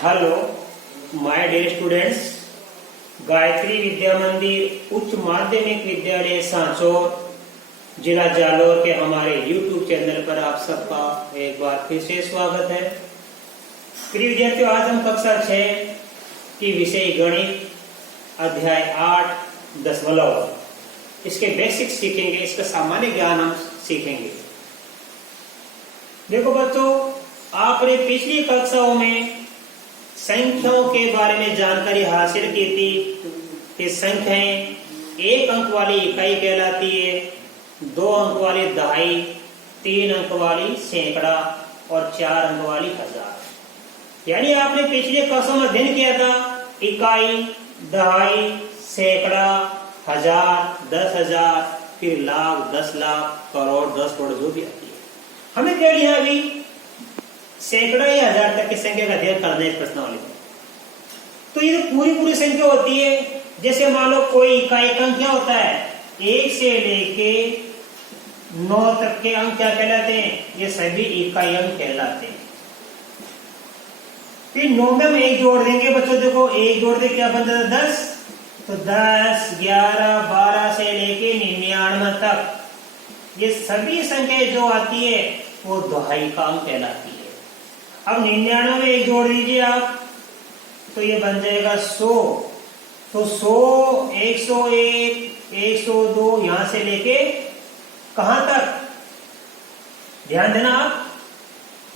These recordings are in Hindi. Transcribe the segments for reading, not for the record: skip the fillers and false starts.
Hello my dear students, Gayatri Vidya Mandir उच्च माध्यमिक विद्यालय सांचौर जिला जालोर के हमारे YouTube चैनल पर आप सबका एक बार फिर से स्वागत है। प्रिय विद्यार्थियों, आज हम कक्षा 6 की विषय गणित अध्याय 8 दशमलव इसके बेसिक्स सीखेंगे। इसका सामान्य ज्ञान हम सीखेंगे। देखो बच्चों, आपने पिछली कक्षाओं में संख्याओं के बारे में जानकारी हासिल की थी कि संख्याएं 1 अंक वाली इकाई कहलाती है, 2 अंक वाली दहाई, 3 अंक वाली सैकड़ा और 4 अंक वाली हजार। यानी आपने पिछले कक्षाओं में अध्ययन किया था इकाई, दहाई, सैकड़ा, हजार, 10,000, फिर लाख, 10 लाख, करोड़, 10 करोड़ जो भी आती है। हमें क्या लिया अभी सैकड़ा या हजार तक की संख्या का अध्ययन करना है प्रश्नावली में। तो ये पूरी संख्या होती है। जैसे मान लो कोई इकाई का अंक क्या होता है, 1 से लेके 9 तक के अंक क्या कहलाते हैं, ये सभी इकाई अंक कहलाते हैं। फिर 9 में हम 1 जोड़ देंगे बच्चों। देखो 1 जोड़ दे क्या बनता है 10, तो 10, 11, 12 से लेके 99 तक ये सभी संख्याएं जो आती है वो दहाई का अंक कहलाती है। अब 99 में 1 जोड़ दीजिए आप, तो ये बन जाएगा 100। तो 100, 101, 102 यहां से लेके कहां तक, ध्यान देना आप,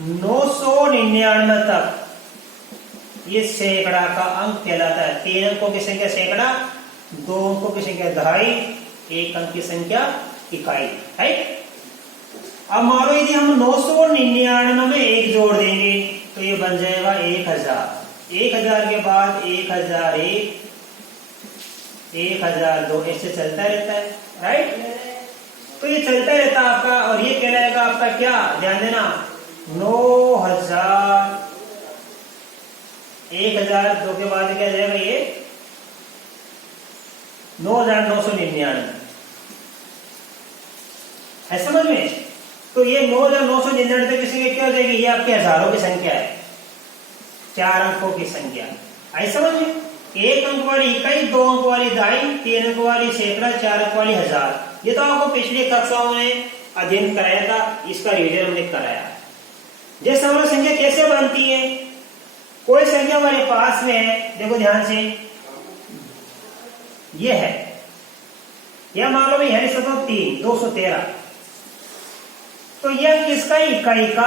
999 तक ये सैकड़ा का अंक कहलाता है। 3 अंकों की संख्या सैकड़ा, 2 अंकों की संख्या दहाई, 1 अंक की संख्या इकाई। राइट। अब मान लो यदि हम 999 में 1 जोड़ देंगे तो ये बन जाएगा 1000। 1000 के बाद 1001, 1002 ऐसे चलता रहता है। राइट। तो ये चलता रहता है आपका, और ये कहलाएगा आपका क्या, ध्यान देना, 9000। 1002 के बाद क्या जाएगा, ये 9999 है। समझ में? तो ये 9999 की संख्या क्या हो जाएगी, ये आपके हजारों की संख्या है, 4 अंकों की संख्या। आई समझ में? 1 अंक वाली इकाई, 2 अंक वाली दहाई, 3 अंक वाली सैकड़ा, 4 अंक वाली हजार। ये तो आपको पिछली कक्षाओं में अध्ययन कराया था, इसका रिवीजन हमने कराया। जैसे हमारी संख्या कैसे बनती है, कोई संख्या हमारे पास में है, देखो ध्यान से, ये है, यह मान लो भाई है 3, 213। तो यह किसका है, इकाई का,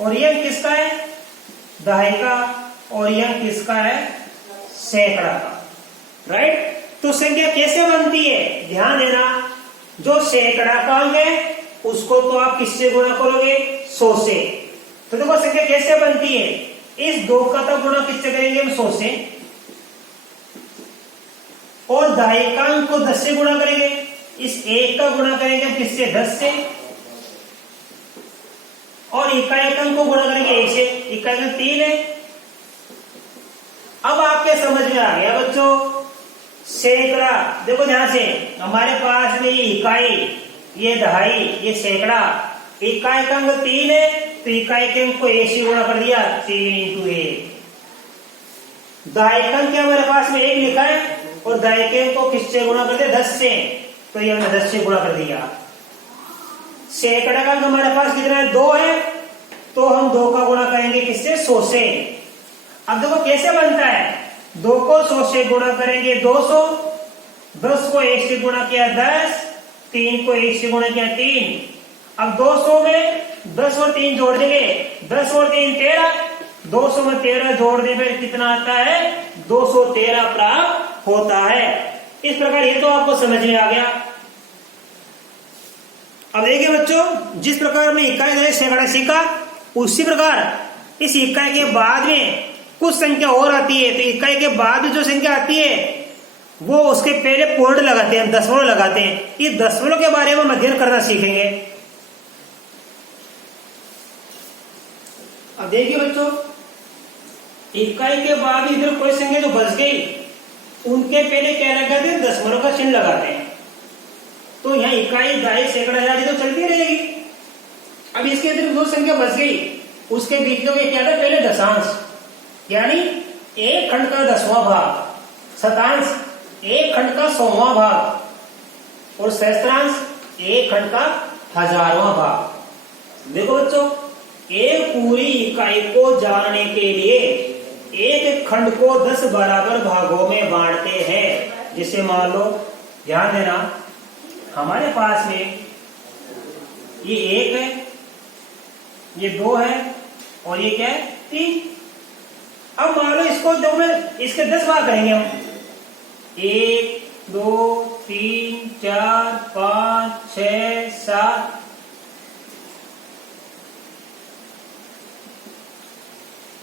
और यह किसका है, दहाई का, और यह किसका है, सैकड़ा का। राइट। तो संख्या कैसे बनती है, ध्यान देना, जो सैकड़ा का अंक है उसको तो आप किससे गुणा करोगे, 100 से। तो देखो संख्या कैसे बनती है, इस 2 का तो गुणा किससे करेंगे हम, 100 से, और दहाई का अंक को 10 से गुणा करेंगे, इस 1 का गुणा करेंगे हम किससे, 10 से, और इकाई का अंक को गुणा करेंगे 1 से। इकाई का 3 है। अब आपके समझ में आ गया बच्चों, सैकड़ा, देखो ध्यान से, हमारे पास में ये इकाई, ये दहाई, ये सैकड़ा, इकाई का अंक 3 है, तो इकाई के अंक को 1 से गुणा कर दिया, 3 × 1। दहाई का अंक हमारे पास में 1 लिखा है, और दहाई के अंक को किससे गुणा कर दिया, 10 से, तो ये हमने 10 से गुणा कर दिया। सैकड़ा का अंक हमारे पास कितना है, 2 है, तो हम 2 का गुणा करेंगे किससे, 100 से। अब देखो कैसे बनता है, 2 को 100 से गुणा करेंगे 200, 10 को 1 से गुणा किया 10, 3 को 1 से गुणा किया 3। अब 200 में 10 और 3 जोड़ देंगे, 10 और 3 13, 200 में 13 जोड़ देंगे कितना आता है, 213 प्राप्त होता है। इस प्रकार ये तो आपको समझ में आ गया। अब देखिए बच्चों, जिस प्रकार हमने इकाई दहाई सैकड़ा सीखा, उसी प्रकार इस इकाई के बाद में कुछ संख्या और आती है। तो इकाई के बाद में जो संख्या आती है वो उसके पहले पूर्ण लगाते हैं, दशमलव लगाते हैं। ये दशमलव के बारे में हम अध्ययन करना सीखेंगे। अब देखिए बच्चों, इकाई के बाद इधर कोई संख्या जो बच गई, उनके पहले क्या लगाते हैं, दशमलव का चिन्ह लगाते हैं। तो यहाँ इकाई, दहाई, सैकड़ा, हजार तो चलती रहेगी। अब इसके अंदर जो संख्या बच गई, उसके बीच में क्या था, पहले दशांश, यानी एक खंड का 10वां भाग, शतांश एक खंड का 100वां भाग और सहस्त्रांश एक खंड का 1000वां भाग। देखो बच्चों, एक पूरी इकाई को जानने के लिए एक खंड को 10 बराबर भागों में बांटते हैं। जिसे मान लो, ध्यान देना, हमारे पास में ये 1 है, ये 2 है और ये क्या है 3। अब मान लो इसको जो में इसके 10 भाग करेंगे हम, 1 2 3 4 5 6 7,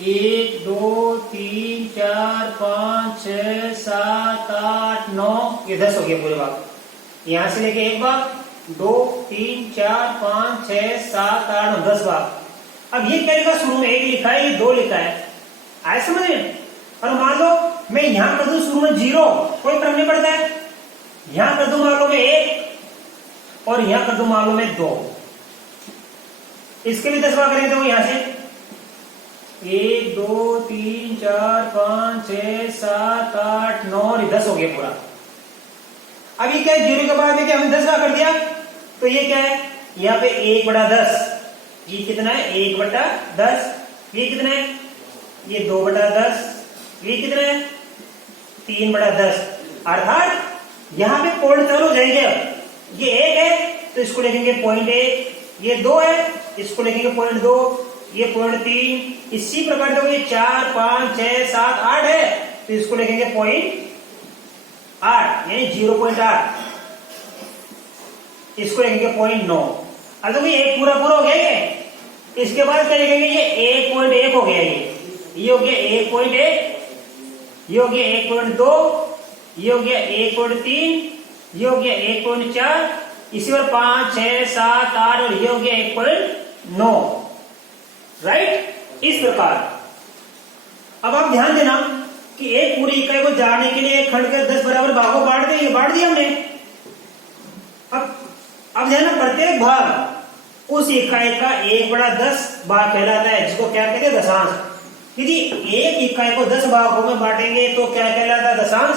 1 2 3 4 5 6 7 8 9, ये 10 हो गया पूरे भाग। यहां से लेके एक भाग, 2 3 4 5 6 7 8 9 10 भाग। अब ये क्या लिखा, शुरू में 1 लिखा है, ये 2 लिखा है, आए समझ में। और मान लो मैं यहां कर दूं शुरू में 0, कोई फर्क नहीं पड़ता है। यहां कर दूं मान लो मैं 1 और यहां कर दूं मान लो मैं 2, इसके भी 10 भाग करेंगे। तो यहां से 1 2 3 4 5 6 7 8 9 और 10 हो गया पूरा। अब ये क्या है, 0 के बाद में क्या हमने 10 भाग कर दिया, तो ये क्या है, यहाँ पे 1/10, ये कितना है 1/10, ये कितना है, ये 2/10, ये कितना है 3/10। अर्थात यहाँ पे पॉइंट चालू हो जाएंगे। अब ये 1 है तो इसको लिखेंगे 0.1, ये 2 है इसको लिखेंगे 0.2, ये 0.3। इसी प्रकार देखो ये 4 5 6 7 8 है तो इसको लिखेंगे 0.8 यानी 0.8, इसको लिखेंगे 0.9। अब देखो ये एक पूरा पूरा हो गया ये, इसके बाद क्या लिखेंगे, ये 1.1 हो गया, ये हो गया 1.1, ये हो गया 1.2, ये हो गया 1.3, ये हो गया 1.4, इसी पर 5 6 7 8 और ये हो गया 1.9। राइट, इस प्रकार। अब आप ध्यान देना कि एक पूरी इकाई को जानने के लिए एक खंड के 10 बराबर भागों बांट दिए, बांट दिया हमने। अब ध्यान, प्रत्येक भाग उस इकाई का 1/10 भाग कहलाता है, जिसको क्या कहते हैं, दशांश। यदि एक इकाई को 10 भागों में बांटेंगे तो क्या कहलाता है, दशांश।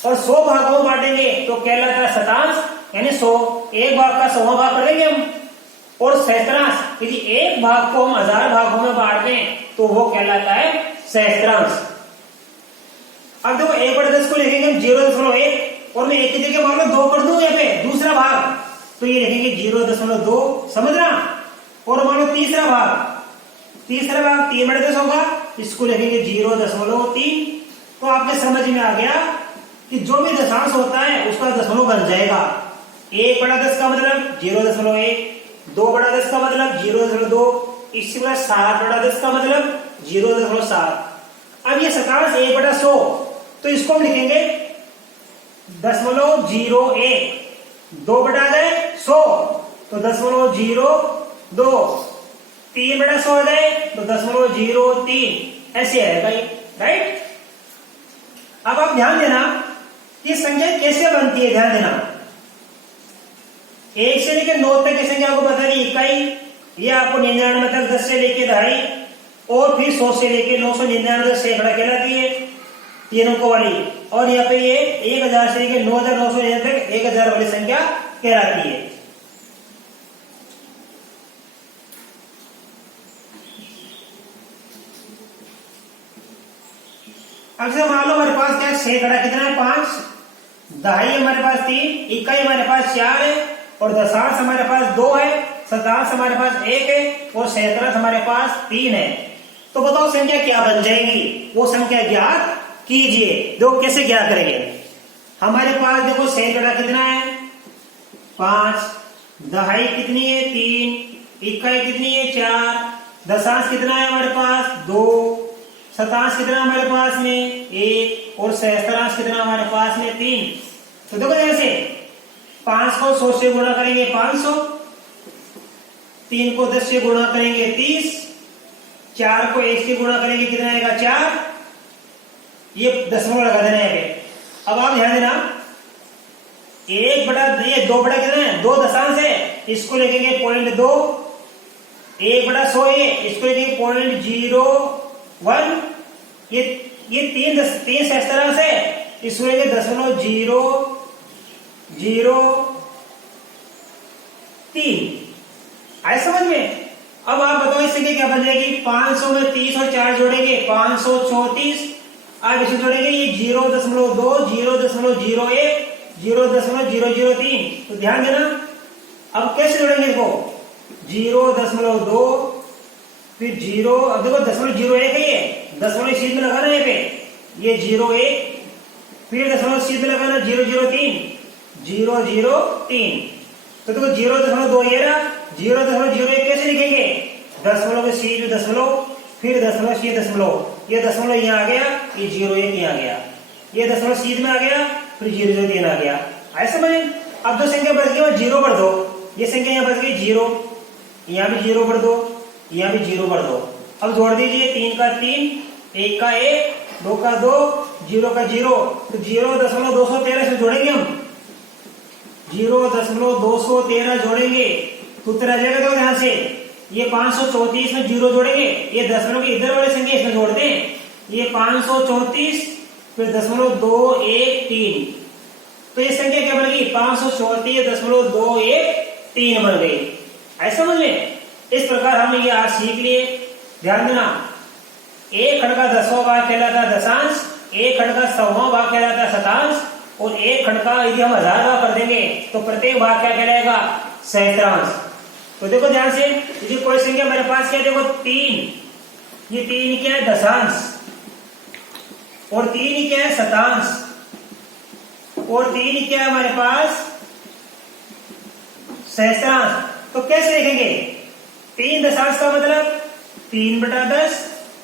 और 100 भागों में बांटेंगे तो कहलाता है शतांश, यानी 100, एक भाग का 100वां भाग करेंगे हम। और सहस्त्रांश, यदि एक भाग को हम 1000 भागों में बांट दें तो वो कहलाता है सहस्त्रांश। अब देखो 1/10 को लिखेंगे हम 0.1 और मैं एक की जगह मान लो 2 कर दूं यहाँ पे दूसरा भाग, तो ये लिखेंगे 0.2, समझ रहा। और मान लो तीसरा भाग 3/10 होगा, इसको लिखेंगे 0.3। तो आपके समझ में आ गया कि जो भी दशांश होता है उसका दशमलव बन जाएगा। 1/10 का मतलब 0.1, 2/10 का मतलब 0.2, इसी प्रकार 7/10 का मतलब 0.7। अब ये शतांश 1/100, तो इसको हम लिखेंगे 0.01, 2/100 तो 0.02, 3/100 हो जाए तो 0.03, ऐसे आएगा ये। राइट, अब आप ध्यान देना ये संख्या कैसे बनती है, ध्यान देना। 1 से लेकर 9 तक की संख्या आपको पता है इकाई, ये आपको 99 तक 10 से लेकर 2.5 और फिर 100 से लेकर 999 सैकड़ा कहलाती है, 3 अंकों वाली। और यहाँ पे ये 1000 से लेकर 9999 तक 1000 वाली संख्या कहलाती है। अब से मान लो हमारे पास क्या सैकड़ा कितना है 5, दहाई हमारे पास 3, इकाई हमारे पास 4 है और दशांश हमारे पास 2 है, शतांश हमारे पास 1 है और सैकड़ा हमारे पास 3 है। तो बताओ संख्या क्या बन जाएगी, वो संख्या ज्ञात कीजिए। देखो कैसे ज्ञात करेंगे। हमारे पास देखो सैकड़ा कितना है 5, दहाई कितनी है 3, इकाई कितनी है 4, दशांश कितना है हमारे पास 2, शतांश कितना हमारे पास में 1 और सहस्त्रांश कितना हमारे पास में 3। तो देखो जैसे 5 को 100 से गुणा करेंगे 500, 3 को 10 से गुणा करेंगे 30, 4 को 1 से गुणा करेंगे कितना आएगा 4, ये दशमलव लगा देना है। अब आप ध्यान देना 2 बड़ा कितना है 2 दशांश है, इसको लिखेंगे 0.2, 1/100 है इसको लिखेंगे 1, ये तीन सहस्त्रांश है, इसमें 0.003 आए समझ में। अब आप बताओ इस संख्या क्या बन जाएगी, 500 में 30 और 4 जोड़ेंगे 534, अब इसे जोड़ेंगे ये 0.2, 0.01, 0.003। तो ध्यान देना, अब कैसे जोड़ेंगे इसको, 0.2 फिर 0, अब देखो 0.01 है, ये दशमलव सीध में लगाना है पे, ये 0.1 फिर दशमलव सीध में लगाना 0.03, 0.03। तो देखो 0.2 ये रहा, 0.01 कैसे लिखेंगे, दशमलव के सीध में दशमलव फिर दशमलव सीध दशमलव, ये दशमलव यहाँ आ गया, ये 0.1 यहाँ आ गया, ये दशमलव सीध में आ गया, फिर 0.03 आ गया। ऐसे समझे। अब जो संख्या बच गई वो 0 भर दो, ये संख्या यहाँ बच गई 0, यहाँ भी 0 भर दो, यहाँ भी 0 भर दो। अब जोड़ दीजिए, 3 का 3, 1 का 1, 2 का 2, 0 का 0, तो 0.213 से जोड़ेंगे हम, 0.213 जोड़ेंगे तो उत्तर आ जाएगा। तो ध्यान से ये 534 में 0 जोड़ेंगे, ये दशमलव के इधर वाले संख्या इसमें जोड़ते हैं, ये 534 फिर 0.213, तो ये संख्या क्या बन गई, 534.213 बन गई। ऐसा समझ लें। इस प्रकार हमने ये आज सीख लिए। ध्यान देना, एक खंड का 10वां भाग कहलाता है दशांश, एक खंड का 100वां भाग कहलाता है शतांश, और एक खंड का यदि हम 1000 भाग कर देंगे तो प्रत्येक भाग क्या कहलाएगा, सहस्त्रांश। तो देखो ध्यान से, यदि कोई संख्या मेरे पास क्या, देखो 3, ये 3 क्या है दशांश, और 3 क्या है शतांश, और 3 क्या है हमारे पास सहस्त्रांश। तो कैसे लिखेंगे, 3 दशांश का मतलब 3/10,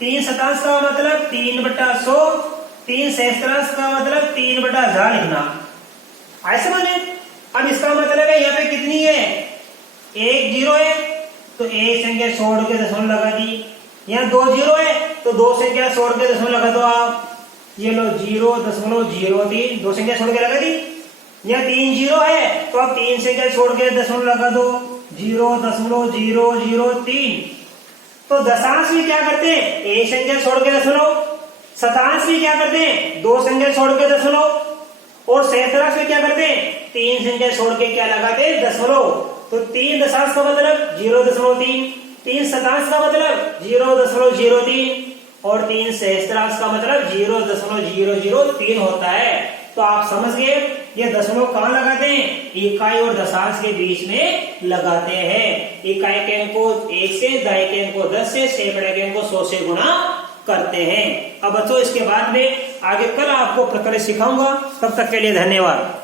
3 शतांश का मतलब 3/100, 3 सहस्त्रांश का मतलब 3/1000 लिखना। ऐसे माने। अब इसका मतलब है यहाँ पे कितनी है, 1 0 है तो एक संख्या छोड़ के दशमलव लगा दी, यहाँ 2 0 है तो 2 संख्या छोड़ के दशमलव लगा दो आप, ये लो 0.03, 2 संख्या छोड़ के लगा दी। यहाँ 3 0 है तो आप 3 संख्या छोड़ के दशमलव लगा दो, 0.003। तो दशांश भी क्या करते हैं, एक संख्या छोड़ के दशमलव, शतांश भी क्या करते हैं, 2 संख्या छोड़ के दशमलव, और सहस्त्रांश भी क्या करते हैं, 3 संख्या छोड़ के क्या लगाते हैं, दशमलव। तो 3 दशांश का मतलब 0.3, 3 शतांश का मतलब 0.03, और 3 सहस्त्रांश का मतलब 0.003 होता है। तो आप समझ गए, ये दशमलव कहाँ लगाते हैं, इकाई और दशांश के बीच में लगाते हैं। इकाई के अंक को 1 से, दहाई के अंक को 10 से, सैकड़े के अंक को 100 से गुणा करते हैं। अब बच्चों इसके बाद में आगे कल आपको प्रक्रिया सिखाऊंगा, तब तक के लिए धन्यवाद।